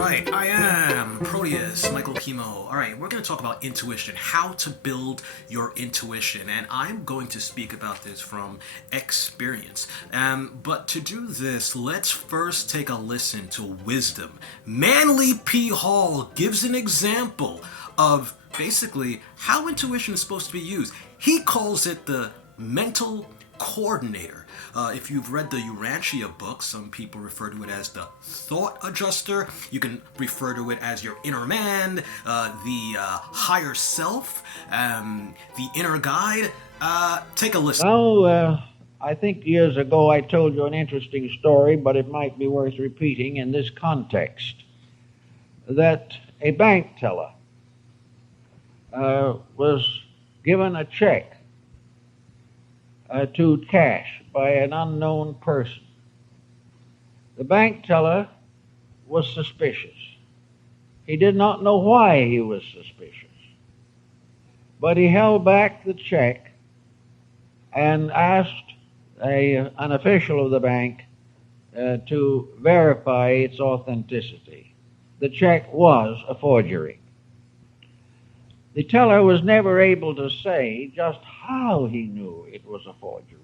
Alright, I am Proteus, Michael Chemo. Alright, we're going to talk about intuition, how to build your intuition, and I'm going to speak about this from experience. But to do this, let's first take a listen to wisdom. Manly P. Hall gives an example of basically how intuition is supposed to be used. He calls it the mental coordinator. If you've read the Urantia book, some people refer to it as the thought adjuster. You can refer to it as your inner man, the higher self, the inner guide. Take a listen. Now, I think years ago I told you an interesting story, but it might be worth repeating in this context. That a bank teller was given a check to cash by an unknown person. The bank teller was suspicious. He did not know why he was suspicious, but he held back the check and asked an official of the bank to verify its authenticity. The check was a forgery. The teller was never able to say just how he knew it was a forgery.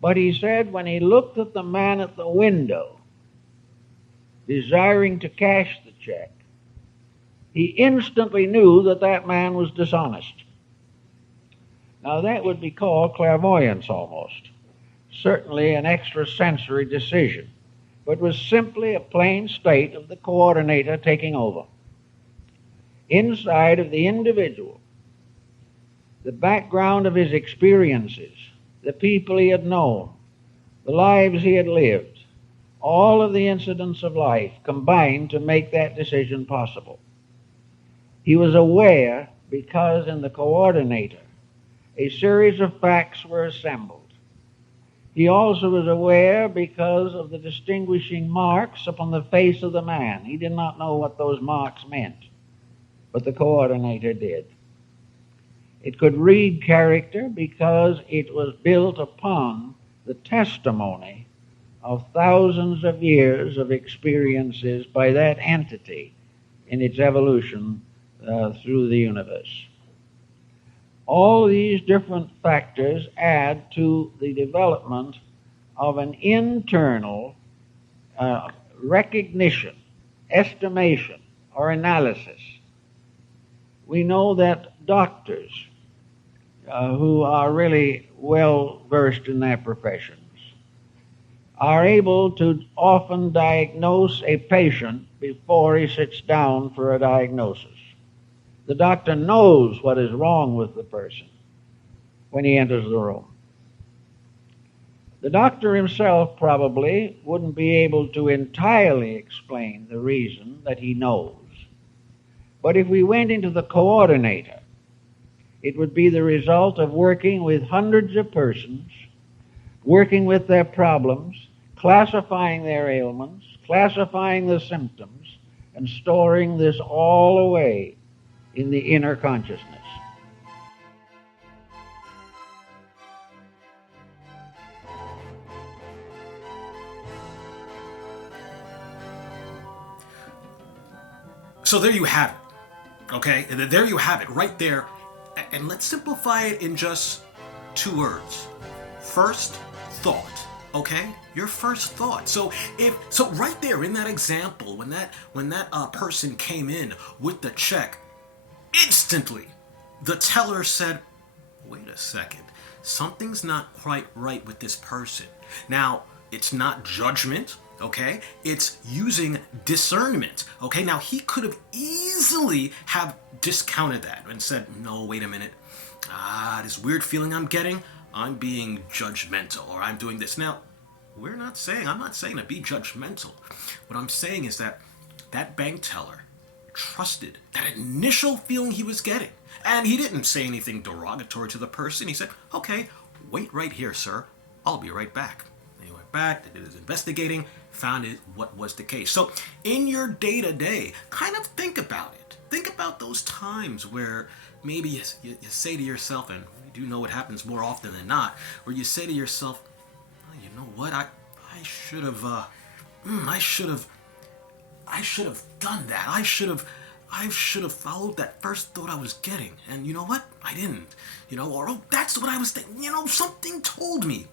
But he said when he looked at the man at the window, desiring to cash the check, he instantly knew that that man was dishonest. Now that would be called clairvoyance almost. Certainly an extrasensory decision, but was simply a plain state of the coordinator taking over. Inside of the individual, the background of his experiences, the people he had known, the lives he had lived, all of the incidents of life combined to make that decision possible. He was aware because in the coordinator, a series of facts were assembled. He also was aware because of the distinguishing marks upon the face of the man. He did not know what those marks meant, but the coordinator did. It could read character because it was built upon the testimony of thousands of years of experiences by that entity in its evolution through the universe. All these different factors add to the development of an internal recognition, estimation, or analysis. We know that doctors who are really well versed in their professions are able to often diagnose a patient before he sits down for a diagnosis. The doctor knows what is wrong with the person when he enters the room. The doctor himself probably wouldn't be able to entirely explain the reason that he knows. But if we went into the coordinator, it would be the result of working with hundreds of persons, working with their problems, classifying their ailments, classifying the symptoms, and storing this all away in the inner consciousness. So there you have it. Okay? There you have it, right there. And let's simplify it in just 2 words. First thought. Okay? Your first thought. So right there in that example, when that person came in with the check, instantly the teller said, wait a second, something's not quite right with this person. Now, it's not judgment, okay? It's using discernment, okay? Now, he could have easily have discounted that and said, no, wait a minute. This weird feeling I'm getting, I'm being judgmental, or I'm doing this. Now, I'm not saying to be judgmental. What I'm saying is that bank teller trusted that initial feeling he was getting. And he didn't say anything derogatory to the person. He said, okay, wait right here, sir. I'll be right back. And he went back, did his investigating, found it what was the case. So in your day-to-day, kind of think about it. Think about those times where maybe you say to yourself, and we do know it happens more often than not, where you say to yourself, oh, you know what, I should have I should have done that. I should have followed that first thought I was getting. And you know what? I didn't. Or oh, that's what I was thinking. Something told me.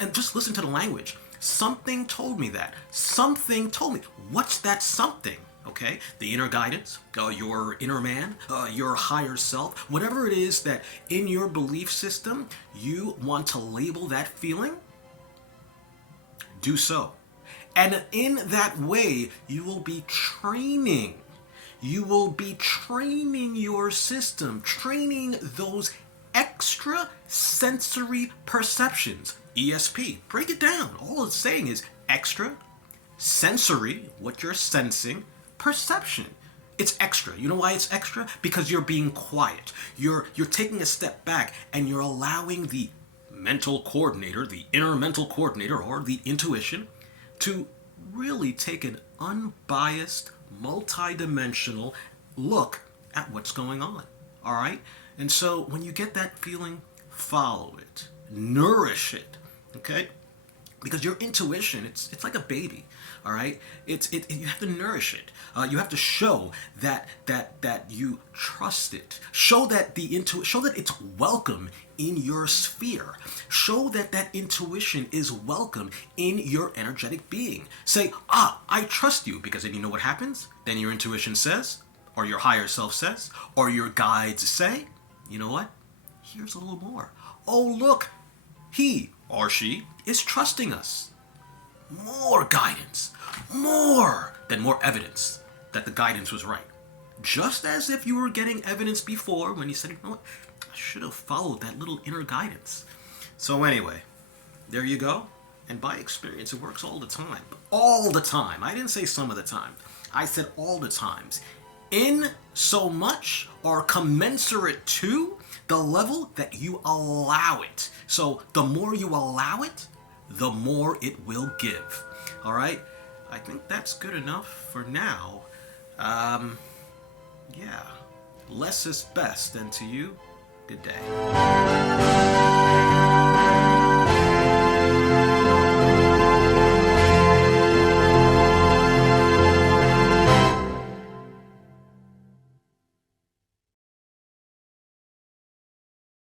And just listen to the language. Something told me that. Something told me. What's that something? Okay? The inner guidance, your inner man, your higher self, whatever it is that in your belief system you want to label that feeling, do so. And in that way, you will be training. You will be training your system, training those extra sensory perceptions. ESP. Break it down. All it's saying is extra sensory, what you're sensing, perception. It's extra. You know why it's extra? Because you're being quiet. You're taking a step back and you're allowing the mental coordinator, the inner mental coordinator, or the intuition to really take an unbiased, multi-dimensional look at what's going on. All right? And so when you get that feeling, follow it. Nourish it. Okay? Because your intuition, it's like a baby, all right? You have to nourish it. You have to show that you trust it. Show that show that it's welcome in your sphere. Show that intuition is welcome in your energetic being. Say, I trust you, because then you know what happens? Then your intuition says, or your higher self says, or your guides say, you know what? Here's a little more. Oh, look, he or she is trusting us. More guidance. More evidence that the guidance was right. Just as if you were getting evidence before when you said, you know what, I should have followed that little inner guidance. So anyway, there you go. And by experience, it works all the time. All the time. I didn't say some of the time. I said all the times. In so much or commensurate to the level that you allow it. So the more you allow it, the more it will give. All right? I think that's good enough for now. Yeah. Less is best. And to you, good day.